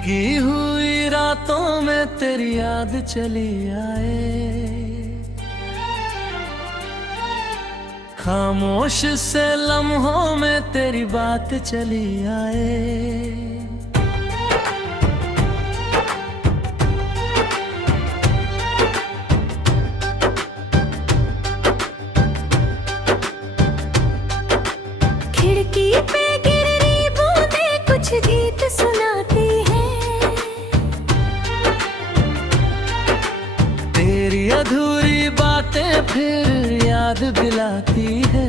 भीगी हुई रातों में तेरी याद चली आए, खामोश से लम्हों में तेरी बात चली आए। खिड़की पे गिर रही बूंदें कुछ गीत सुनाती हैं, तेरी अधूरी बातें फिर याद दिलाती है।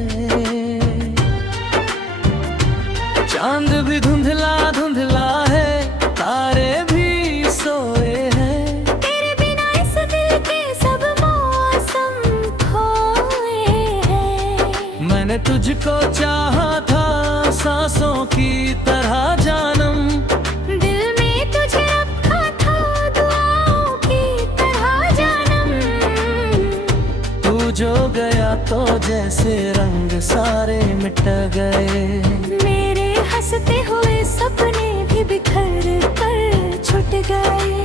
चांद भी धुंधला धुंधला है, तारे भी सोए हैं, तेरे बिना इस दिल के सब मौसम खोए हैं। मैंने तुझको चाहा था सांसों की तरह जानम, दिल में तुझे रखा था दुआओं की तरह जानम। तू जो गया तो जैसे रंग सारे मिट गए, मेरे हंसते हुए सपने भी बिखर कर छूट गए।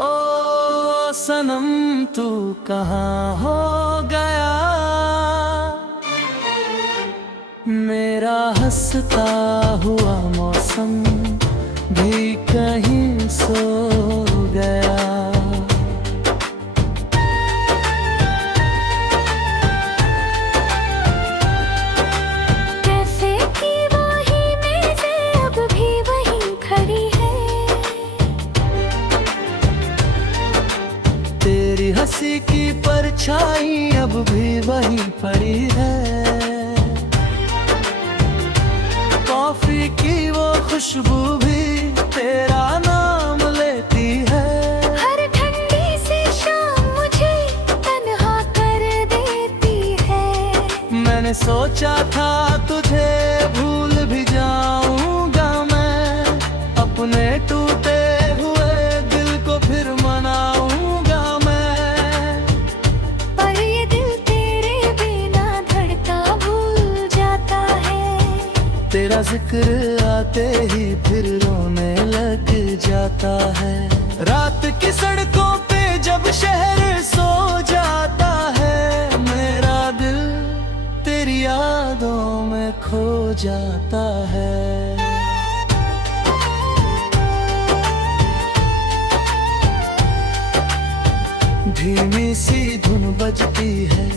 ओ सनम तू कहाँ हो गया, मेरा हंसता हुआ मौसम भी कहीं सो गया। कैफे की वही मेज़ें अब भी वहीं खड़ी है, तेरी हंसी की परछाई अब भी वहीं पड़ी है, कॉफी की वो खुशबू भी तेरा नाम लेती है। हर ठंडी सी शाम मुझे तन्हा कर देती है। मैंने सोचा था तुझे भूल भी जाऊंगा मैं, अपने टूटे हुए दिल को फिर मनाऊंगा मैं, पर ये दिल तेरे बिना धड़का भूल जाता है। तेरा जिक्र आते ही फिर रोने लग जाता है। रात की सड़कों पे जब शहर सो जाता है, मेरा दिल तेरी यादों में खो जाता है। धीमी सी धुन बजती है,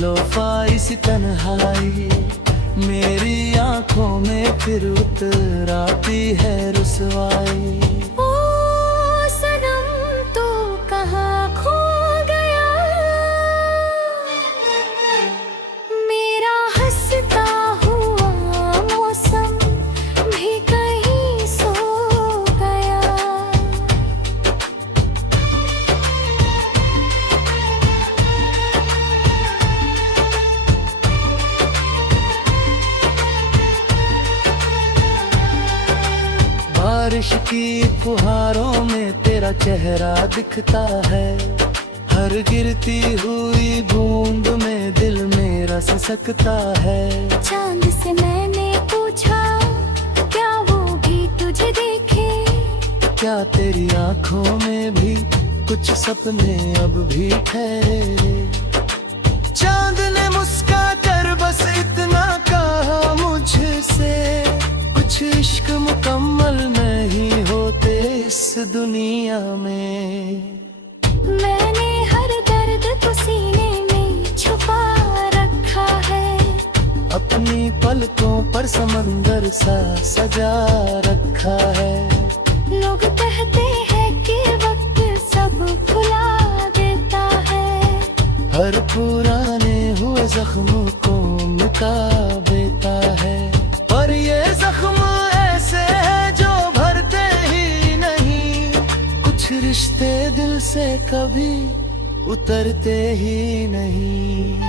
लोफाई सी तन्हाई, मेरी आंखों में फिर उतर आती है रुसवाई। ओ सनम तू कहाँ खो गया, मेरा हंसता हुआ मौसम भी कहीं सो गया। बारिश की फुहारों में तेरा चेहरा दिखता है, हर गिरती हुई बूंद में दिल मेरा सिसकता है। चांद से मैंने पूछा क्या वो भी तुझे देखे, क्या तेरी आंखों में भी कुछ सपने अब भी ठहरे। चांद ने मुस्का कर बस इतना कहा मुझसे, कुछ इश्क मुकम्मल नहीं होते इस दुनिया में। मैंने हर दर्द को सीने में छुपा रखा है, अपनी पलकों पर समंदर सा सजा रखा है। लोग कहते हैं कि वक्त सब भुला देता है, हर पुराने हुए जख्म को मिटा देता है, पर ये जख्म ऐसे है जो भरते ही नहीं, कुछ रिश्ते दिल से कभी उतरते ही नहीं।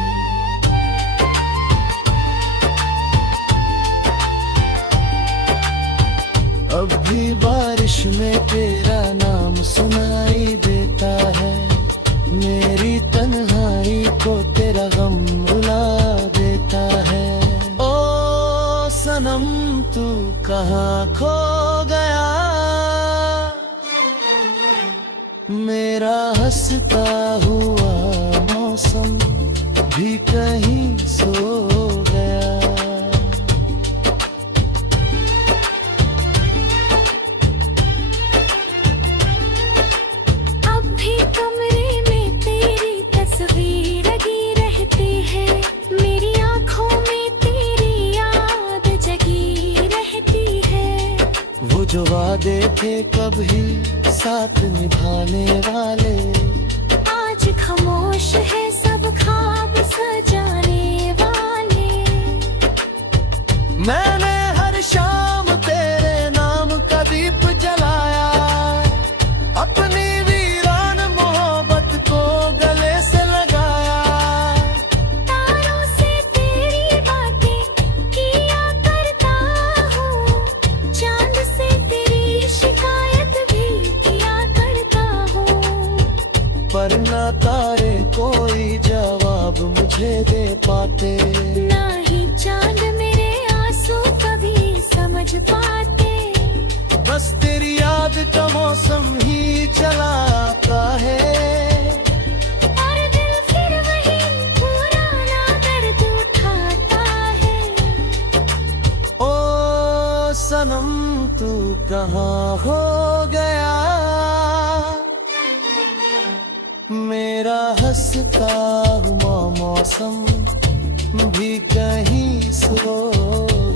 अब भी बारिश में तेरा नाम सुनाई देता है, मेरी तन्हाई को तेरा गम रुला देता है। ओ सनम तू कहाँ खो गया, मेरा हंसता हुआ मौसम भी कहीं सो गया। अब भी कमरे में तेरी तस्वीर लगी रहती है, मेरी आंखों में तेरी याद जगी रहती है। वो जो वादे थे कभी साथ निभाने वाले, आज खामोश है सब ख्वाब सजाने वाले। मैंने हर शाम तेरे नाम का दीप जलाया, अपनी वीरान मोहब्बत को गले से लगाया। तारों से तेरी बातें किया करता हूँ, चांद से तेरी शिकायत भी किया करता हूँ। पर ना तारे कोई जवाब मुझे दे पाते, ना ही चांद मेरे आंसू कभी समझ पाते। बस तेरी याद का मौसम ही चला आता है, और दिल फिर वही पुराना दर्द उठाता है। ओ सनम तू कहाँ हो गया। मेरा हंसता हुआ मौसम भी कहीं सो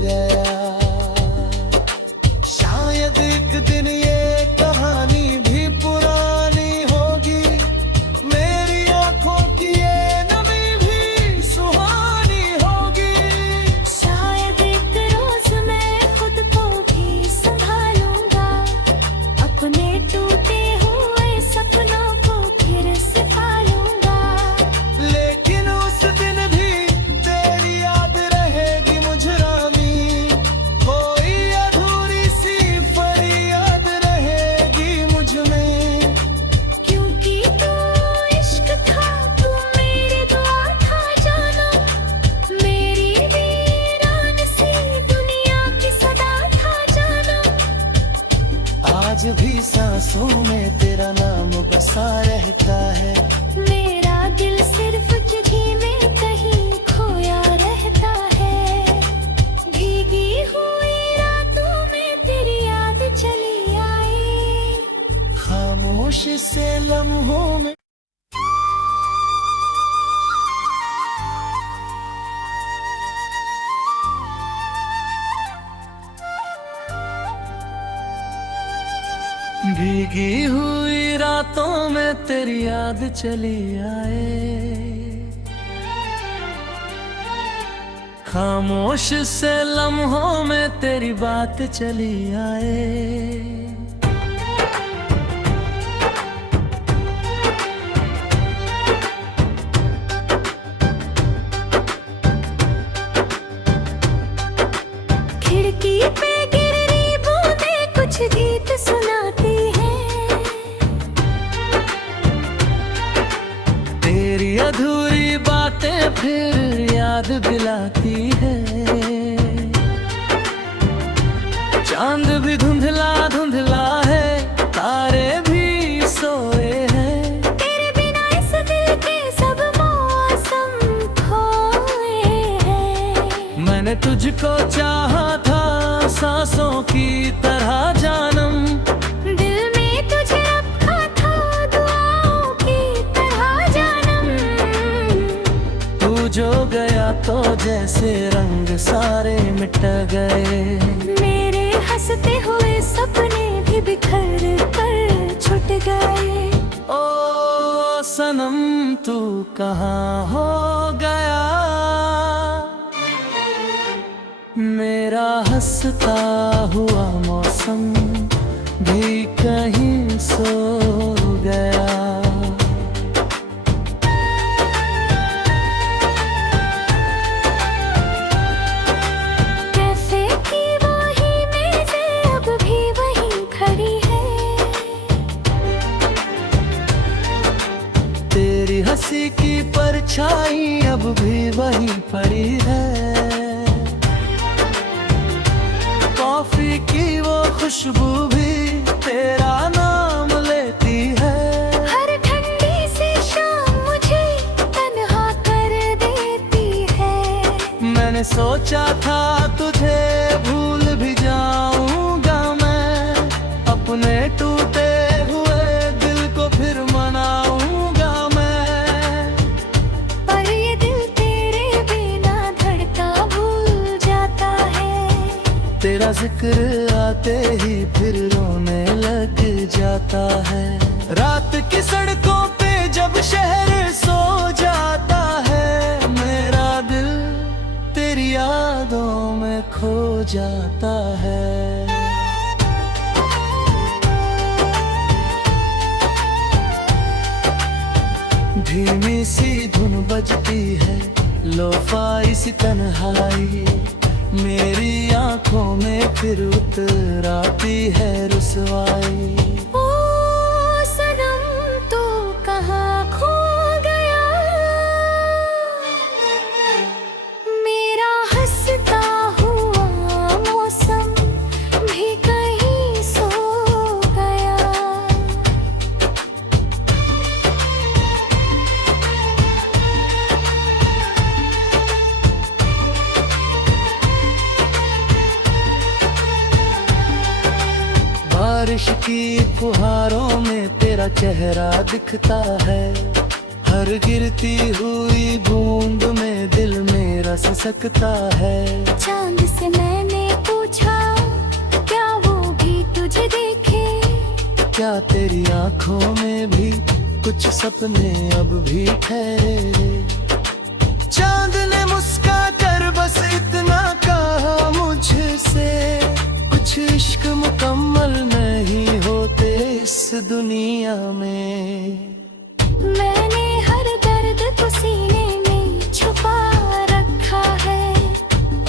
गया। शायद एक दिन ये कहानी भी पुरानी होगी, मेरी आंखों की ये नमी भी सुहानी होगी। शायद एक रोज मैं खुद को भी संभालूंगा, अपने टूटे हुए सपनों को फिर से पालूंगा। लेकिन उस दिन भी तेरी याद रहेगी मुझरानी, कोई अधूरी सी फरियाद रहेगी मुझ में। क्योंकि तू इश्क था, तू मेरी दुआ था जाना, मेरी वीरान सी दुनिया की सदा था जाना। आज भी सांसों में तेरा नाम बसा रहता है, मेरा दिल सिर्फ चिट्ठी में कहीं खोया रहता है। भीगी हुई रातों में तेरी याद चली आई, खामोश से लम्हों में। भीगी हुई रातों में तेरी याद चली आए, खामोश से लम्हों में तेरी बात चली आए। खिड़की पे गिर रही बूंदें कुछ गीत सुनाती है, तेरी अधूरी बातें फिर याद दिलाती है। चांद भी धुंधला धुंधला है, तारे भी सोए हैं। तेरे बिना इस दिल के सब मौसम खोए हैं। मैंने तुझको चाहा था सांसों की तरह जानम, दिल में तुझे रखा था दुआओं की तरह जानम। तू जो गया तो जैसे रंग सारे मिट गए, मेरे हंसते हुए सपने भी बिखर कर छूट गए। ओ सनम तू कहाँ हो गया। मेरा हंसता हुआ मौसम भी कहीं सो गया। कैफे की वही मेज़ें अब भी वहीं खड़ी है, तेरी हंसी की परछाई अब भी वहीं पड़ी है। कॉफी की वो खुशबू भी तेरा नाम लेती है। सोचा था तुझे भूल भी जाऊंगा मैं, अपने टूटे हुए दिल को फिर मनाऊंगा मैं। पर ये दिल तेरे बिना धड़का भूल जाता है, तेरा जिक्र आते ही फिर रोने लग जाता है। रात की सड़कों पे जब शहर सो जाता है, मेरा दिल तेरी यादों में खो जाता है। धीमी सी धुन बजती है, लोफाई सी तन्हाई, मेरी आंखों में फिर उतर आती है रुसवाई। ओ सनम तू कहाँ खो गया, मेरा हंसता हुआ मौसम भी कहीं सो गया। बारिश की फुहारों में तेरा चेहरा दिखता है, हर गिरती हुई बूंद में दिल मेरा सिसकता है। चांद से मैंने पूछा क्या वो भी तुझे देखे, क्या तेरी आंखों में भी कुछ सपने अब भी ठहरे। चांद ने मुस्का कर बस इतना कहा मुझसे, कुछ इश्क मुकम्मल नहीं होते इस दुनिया में। मैंने हर दर्द को सीने में छुपा रखा है,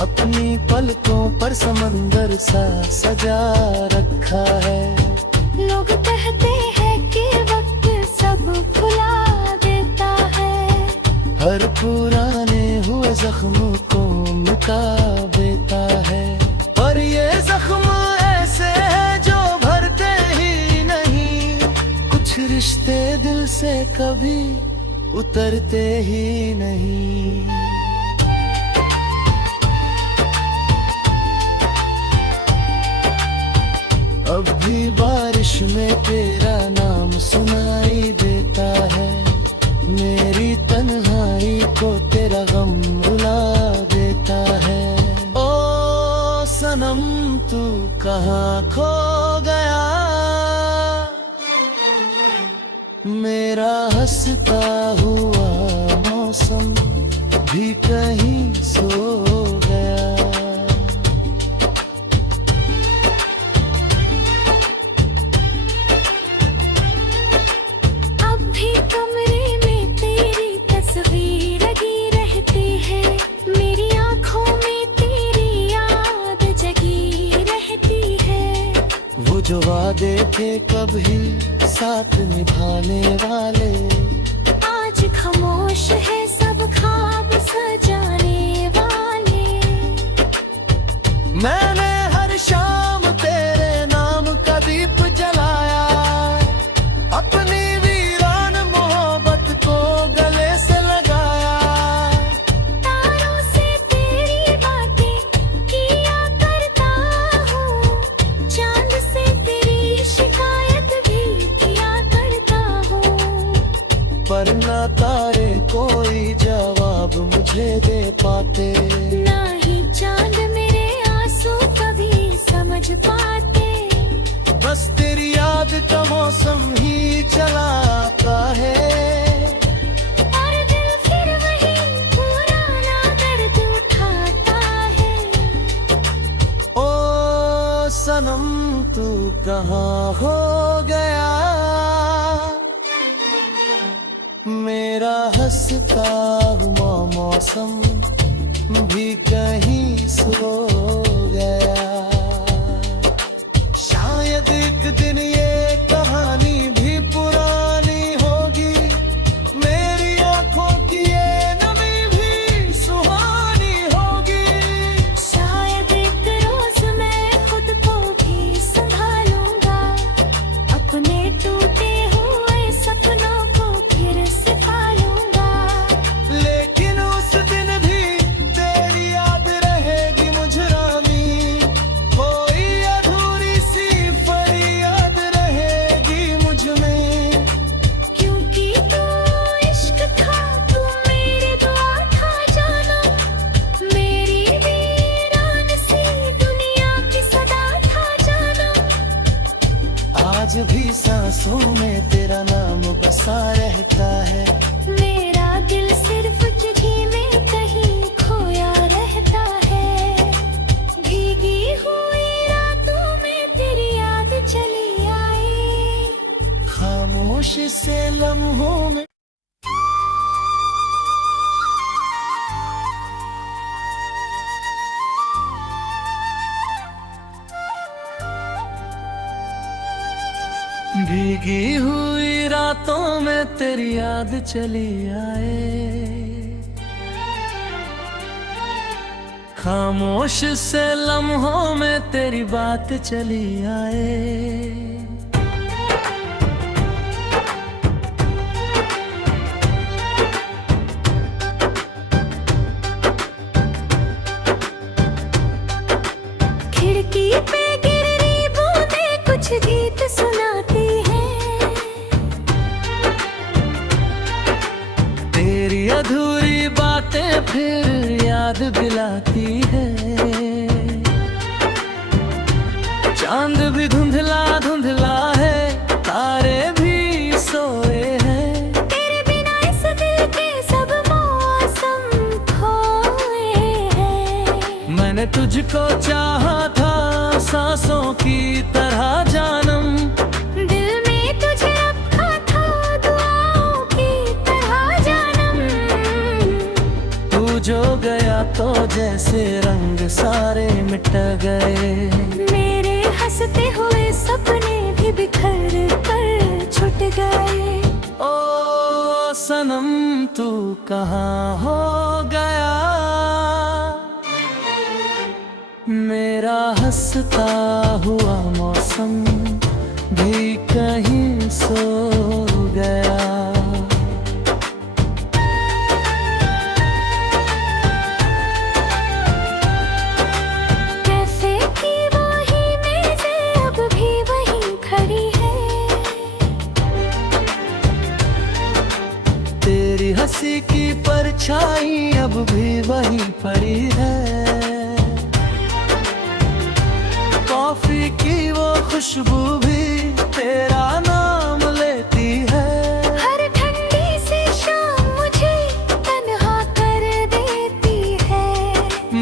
अपनी पलकों पर समंदर सा सजा रखा है। लोग कहते हैं कि वक्त सब भुला देता है, हर पुराने हुए जख्म को मिटा देता है। पर ये जख्म ऐसे है जो भरते ही नहीं, कुछ रिश्ते दिल से कभी उतरते ही नहीं। अब भी बारिश में तेरा नाम सुनाई देता है, मेरी तन्हाई को तेरा गम रुला देता है। ओ सनम तू कहाँ खो गया, मेरा हंसता हुआ मौसम भी कहीं सो गया। अब भी कमरे में तेरी तस्वीर लगी रहती है, मेरी आंखों में तेरी याद जगी रहती है। वो जो वादे थे कभी साथ निभाने वाले, आज खामोश है सब ख्वाब सजाने वाले। मैंने हर शाम तेरे नाम का दीप जलाया, अपनी वीरान मोहब्बत को गले से लगाया। तारों से तेरी बातें किया करता हूँ, चांद से तेरी शिकायत भी किया करता हूँ। पर ना तारे कोई जवाब मुझे दे पाते, ना ही चांद मेरे आंसू कभी समझ पाते। बस तेरी याद का मौसम ही चला आता है, और दिल फिर वही पुराना दर्द उठाता है। ओ सनम तू कहाँ हो गया, मेरा हंसता हुआ मौसम भी कहीं सो गया। शायद एक दिन ये कहानी भी पुरानी होगी, मेरी आंखों की ये नमी भी सुहानी होगी। शायद एक रोज मैं खुद को भी संभालूंगा, अपने टूटे हुए सपनों को फिर से पालूंगा। लेकिन उस दिन भी तेरी याद जाता है। मेरा दिल सिर्फ चिट्ठी में कहीं खोया रहता है। भीगी हुई रातों में तेरी याद चली आई। खामोश से लम्हों में भीगी हुई रातों में तेरी याद चली आए। खामोश से लम्हों में तेरी बात चली आए। खिड़की पे गिर रही बूंदें कुछ गीत सुनाती है। तेरी अधूरी बातें फिर याद दिलाती है। चांद भी धुंधला धुंधला है, तारे भी सोए हैं। तेरे बिना इस दिल के सब मौसम खोए हैं। मैंने तुझको चाहा था सांसों की तरह जानम। दिल में तुझे रखा था दुआओं की तरह जानम। तू जो गया तो जैसे रंग सारे मिट गए। मेरे हंसते हुए सपने भी बिखर कर छूट गए। ओ सनम तू कहाँ हो गया। मेरा हंसता हुआ मौसम भी कहीं सो गया। कैफे की वही मेज़ें अब भी वहीं खड़ी है। तेरी हंसी की परछाई अब भी वहीं पड़ी है। कॉफी की वो खुशबू भी तेरा नाम लेती है। हर ठंडी सी शाम मुझे तन्हा कर देती है।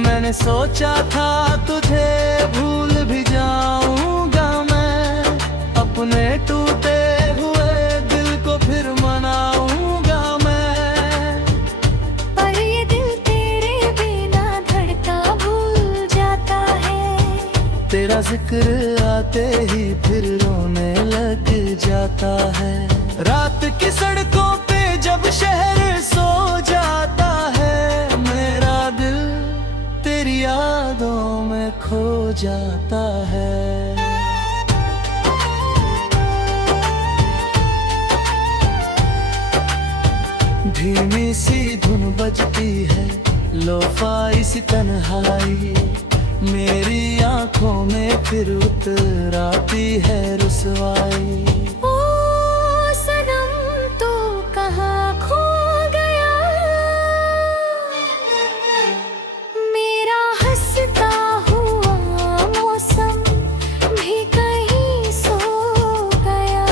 मैंने सोचा था तुझे भूल भी जाऊंगा मैं। अपने टूटे हुए दिल को फिर मनाऊंगा मैं। पर ये दिल तेरे बिना धड़का भूल जाता है। तेरा जिक्र आते ही फिर रोने लग जाता है। रात की सड़कों पे जब शहर सो जाता है, मेरा दिल तेरी यादों में खो जाता है। धीमी सी धुन बजती है, लोफाई सी तन्हाई मेरी आंखों में फिर उतर आती है रुसवाई। ओ सनम तू कहाँ खो गया। मेरा हंसता हुआ मौसम भी कहीं सो गया।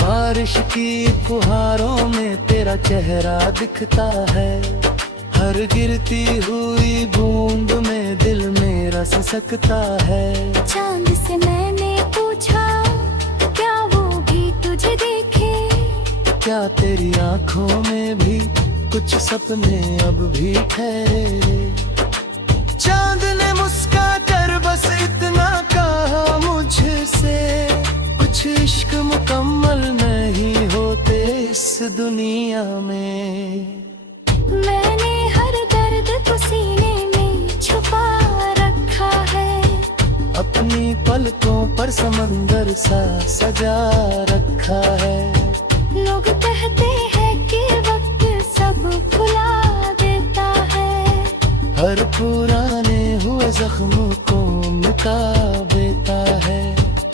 बारिश की फुहारों में तेरा चेहरा दिखता है। हर गिरती हुई बूंद में दिल मेरा सिसकता है। चांद से मैंने पूछा क्या वो भी तुझे देखे। क्या तेरी आंखों में भी कुछ सपने अब भी ठहरे। चांद ने मुस्का कर बस इतना कहा मुझसे, कुछ इश्क मुकम्मल नहीं होते इस दुनिया में। मैंने हर दर्द को सीने में छुपा रखा है। अपनी पलकों पर समंदर सा सजा रखा है। लोग कहते हैं कि वक्त सब भुला देता है। हर पुराने हुए जख्म को मिटा देता है।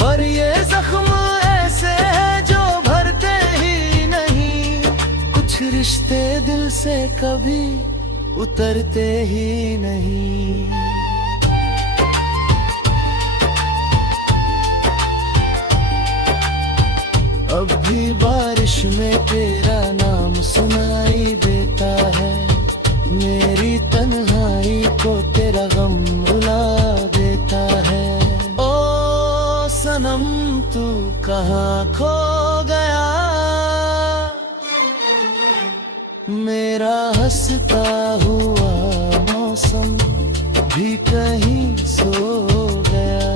पर ये जख्म ऐसे है जो भरते ही नहीं। कुछ रिश्ते दिल से कभी उतरते ही नहीं। अब भी बारिश में तेरा नाम सुनाई देता है, मेरी तन्हाई को तेरा गम रुला देता है। ओ सनम तू कहाँ खो गया, मेरा हंसता हुआ मौसम भी कहीं सो गया।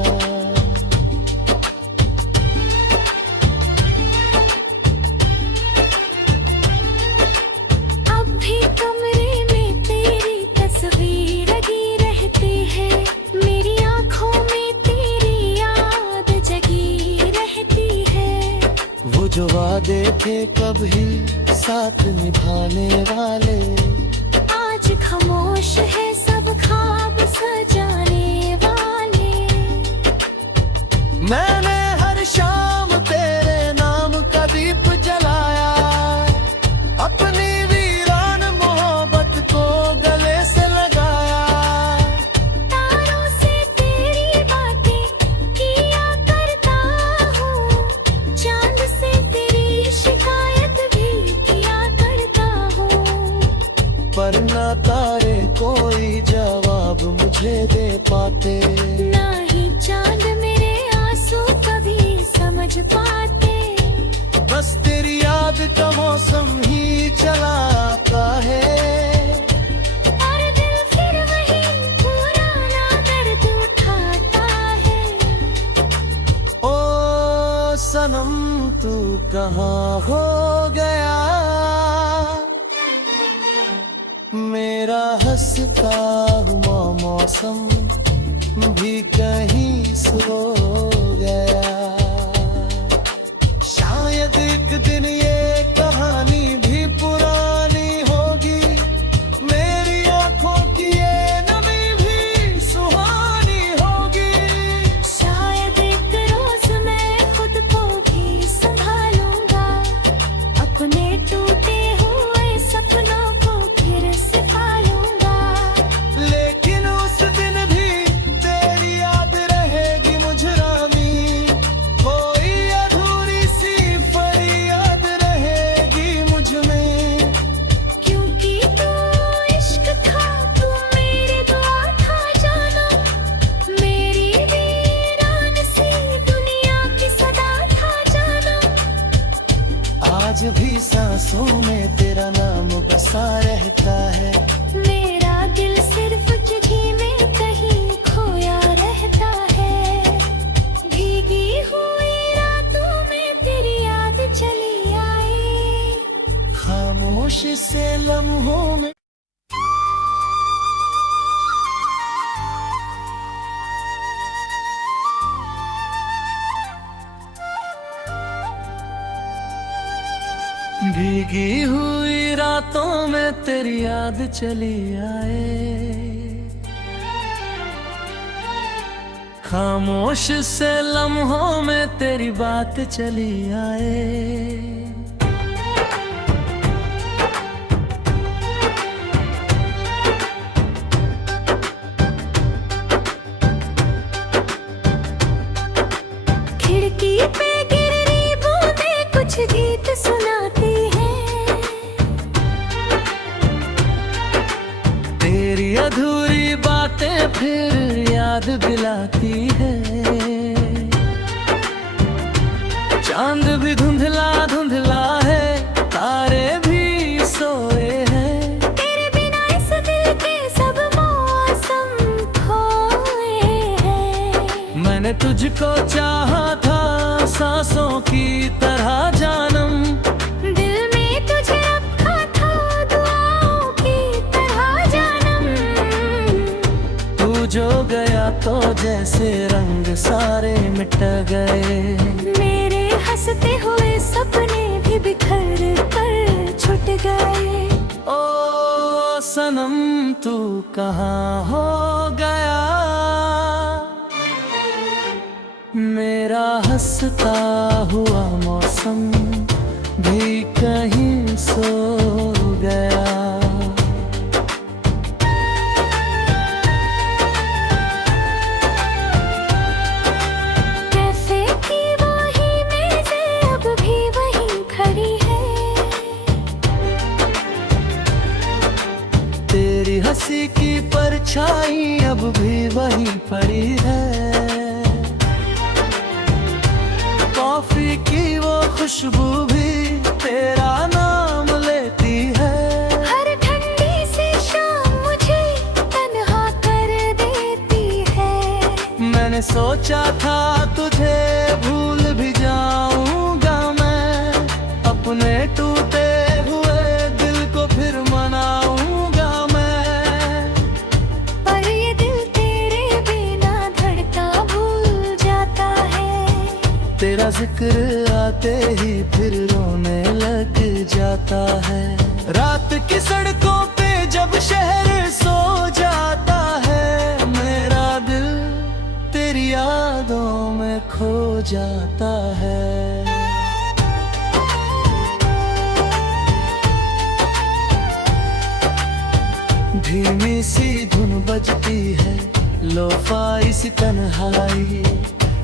अब भी कमरे में तेरी तस्वीर लगी रहती है, मेरी आंखों में तेरी याद जगी रहती है। वो जो वादे थे कभी साथ निभाने वाले, आज खामोश है सब ख्वाब सजाने वाले। मैंने हर शाम तेरे नाम का दीप जलाया, अपनी वीरान मोहब्बत को गले से लगाया। तारों से तेरी बातें किया करता हूँ, चांद से तेरी शिकायत भी किया करता हूँ। पर ना तारे कोई जवाब मुझे दे पाते, ना ही चांद मेरे आंसू कभी समझ पाते। बस तेरी याद का मौसम ही चला आता है, और दिल फिर वही पुराना दर्द उठाता है। ओ सनम तू कहाँ हो गया, मेरा हंसता हुआ मौसम भी कहीं सो गया। शायद एक दिन ये कहानी भी पुरानी होगी, मेरी आंखों की ये नमी भी सुहानी होगी। शायद एक रोज मैं खुद को भी संभालूंगा, अपने टूटे हुए सपनों को फिर से पालूंगा। लेकिन उस दिन भी तेरी याद रहेगी मुझरामी, कोई अधूरी सी फरियाद रहेगी मुझ में। क्योंकि तू इश्क था, तू मेरी दुआ था जाना, मेरी वीरान सी दुनिया की सदा था जाना। आज भी सांसों में तेरा नाम बसा रहता है, मेरा दिल सिर्फ चिट्ठी में कहीं खोया रहता है। भीगी हुई रातों में तेरी याद चली आई, खामोश से लम्हों में। भीगी हुई रातों में तेरी याद चली आए, खामोश से लम्हों में तेरी बात चली आए। खिड़की पे गिर रही बूंदें कुछ गीत सुनाती है, तेरी अधूरी बातें फिर याद दिलाती है। चांद भी धुंधला धुंधला है, तारे भी सोए हैं, तेरे बिना इस दिल के सब मौसम खोए हैं। मैंने तुझको चाहा था सांसों की तरह जानम, दिल में तुझे रखा था दुआओं की तरह जानम। तू जो गया तो जैसे रंग सारे मिट गए, मेरे हंसते हुए सपने भी बिखर कर छूट गए। ओ सनम तू कहाँ हो गया, मेरा हंसता हुआ मौसम भी कहीं सो गया। कैफे की वही मेज़ें अब भी वहीं खड़ी है। तेरी हंसी की परछाई अब भी वहीं पड़ी है। कॉफी की वो खुशबू भी तेरा नाम लेती है। हर ठंडी सी शाम मुझे तन्हा कर देती है। मैंने सोचा था तुझे भूल भी जाऊंगा मैं, अपने टूटे हुए दिल को फिर मनाऊंगा मैं। पर ये दिल तेरे बिना धड़का भूल जाता है। तेरा जिक्र आते ही फिर रोने लग जाता है। रात की सड़कों पे जब शहर सो जाता है, मेरा दिल तेरी यादों में खो जाता है। धीमी सी धुन बजती है, लोफाई सी तन्हाई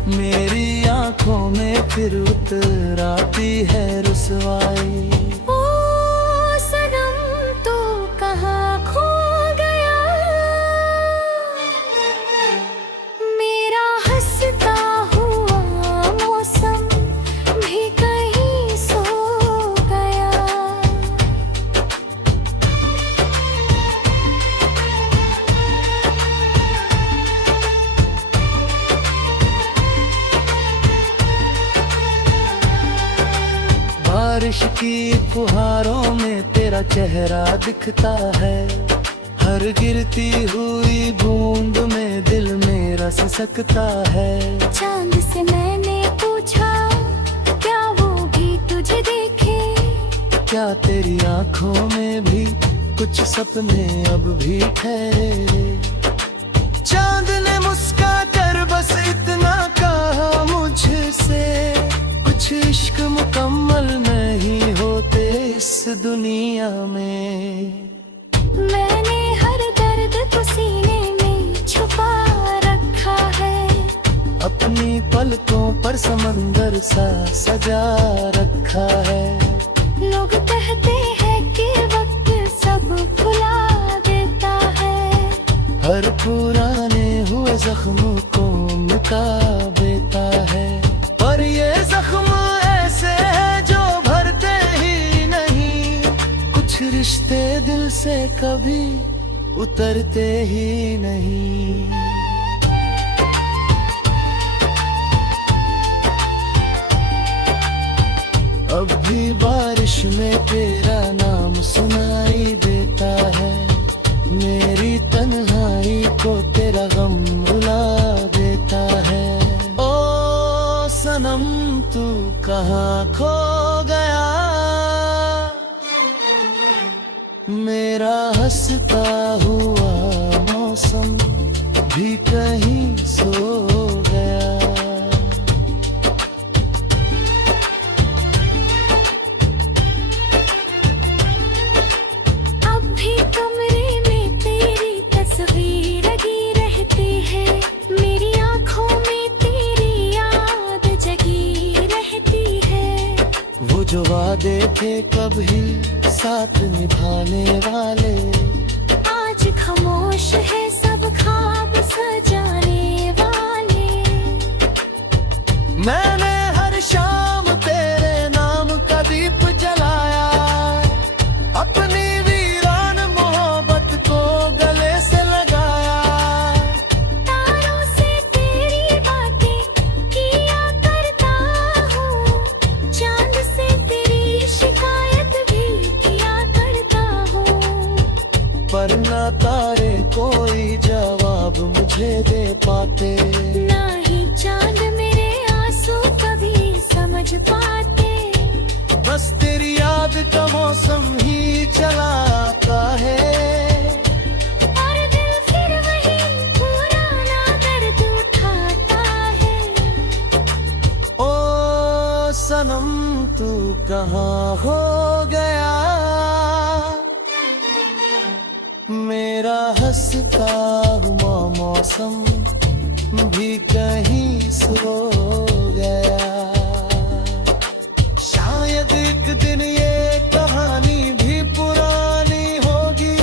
मेरी आंखों में फिर उतर आती है रुसवाई। ओ सनम तू कहाँ खो गया, मेरा हंसता हुआ मौसम भी कहीं सो गया। बारिश की फुहारों में तेरा चेहरा दिखता है। हर गिरती हुई बूंद में दिल मेरा सिसकता है। चांद से मैंने पूछा क्या वो भी तुझे देखे। क्या तेरी आंखों में भी कुछ सपने अब भी ठहरे। चांद ने मुस्का कर बस इतना कहा मुझसे, कुछ इश्क मुकम्मल नहीं होते इस दुनिया में। मैंने हर दर्द को सीने में छुपा रखा है। अपनी पलकों पर समंदर सा सजा रखा है। लोग कहते हैं कि वक्त सब भुला देता है। हर पुराने हुए जख्म को मिटा देता है। पर ये जख्म ऐसे है जो भरते ही नहीं, कुछ रिश्ते दिल से कभी उतरते ही नहीं। अब भी बारिश में तेरा नाम सुनाई देता है। मेरी तन्हाई को तेरा गम रुला देता है। ओ सनम तू कहाँ खो गया, मेरा हंसता हुआ मौसम भी कहीं सो गया। अब भी कमरे में तेरी तस्वीर लगी रहती है। मेरी आंखों में तेरी याद जगी रहती है। वो जो वादे थे कभी साथ निभाने वाले, आज खामोश है सब ख्वाब सजाने वाले। मैंने हर शाम तेरे नाम का दीप जलाया, अपनी वीरान मोहब्बत को गले से लगाया। तारों से तेरी बातें किया करता हूँ, चांद से तेरी शिकायत भी किया करता हूँ। पर ना तारे कोई जवाब मुझे दे पाते, ना ही चांद मेरे आंसू कभी समझ पाते। बस तेरी याद का मौसम ही चला आता है। और दिल फिर वही पुराना दर्द उठाता है। ओ सनम तू कहाँ हो गया, मेरा हंसता हुआ मौसम भी कहीं सो गया। शायद एक दिन ये कहानी भी पुरानी होगी,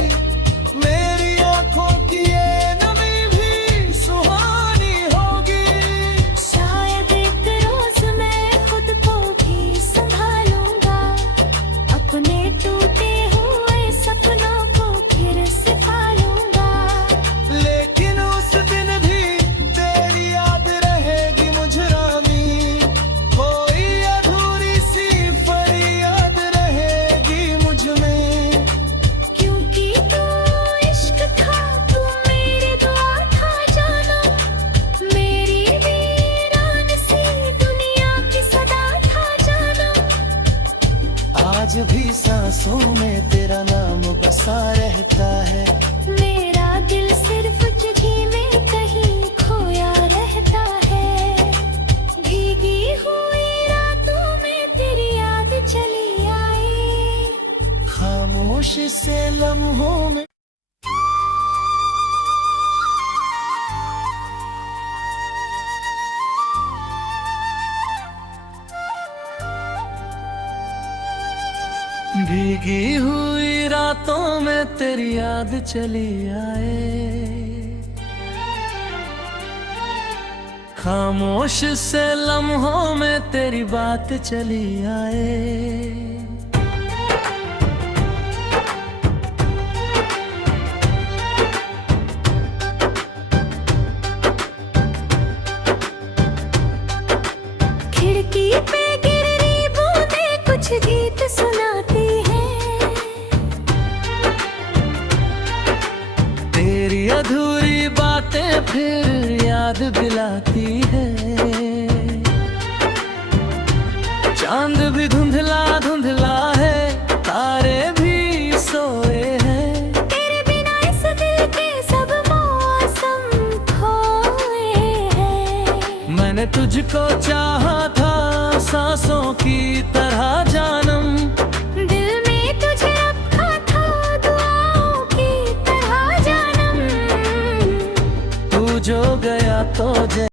मेरी आंखों की ये नमी भी सुहानी होगी। शायद एक रोज मैं खुद को भी संभालूंगा, अपने टूटे हुए सपनों को फिर से पालूंगा। लेकिन उस दिन भी तेरी याद रहेगी मुझरामी, कोई अधूरी सी फरियाद रहेगी मुझ में। क्योंकि तू इश्क था, तू मेरी दुआ था जाना, मेरी वीरान सी दुनिया की सदा था जाना। आज भी सांसों में तेरा नाम बसा रहता है। मेरा दिल सिर्फ तुझी में कहीं खोया रहता है। भीगी हुई रातों में तेरी याद चली आई, खामोश से लम्हों में भीगी हुई रातों में तेरी याद चली आए। खामोश से लम्हों में तेरी बात चली आए। खिड़की पे गिर रही बूंदें कुछ गीत सुनाती है। तेरी अधूरी बातें फिर याद दिलाती है। चांद भी धुंधला धुंधला है, तारे भी सोए हैं। तेरे बिना इस दिल के सब मौसम खोए हैं। मैंने तुझको चाहा था सांसों की तरह जानम, दिल में तुझे रखा था दुआओं की तरह जानम। तू जो गया तो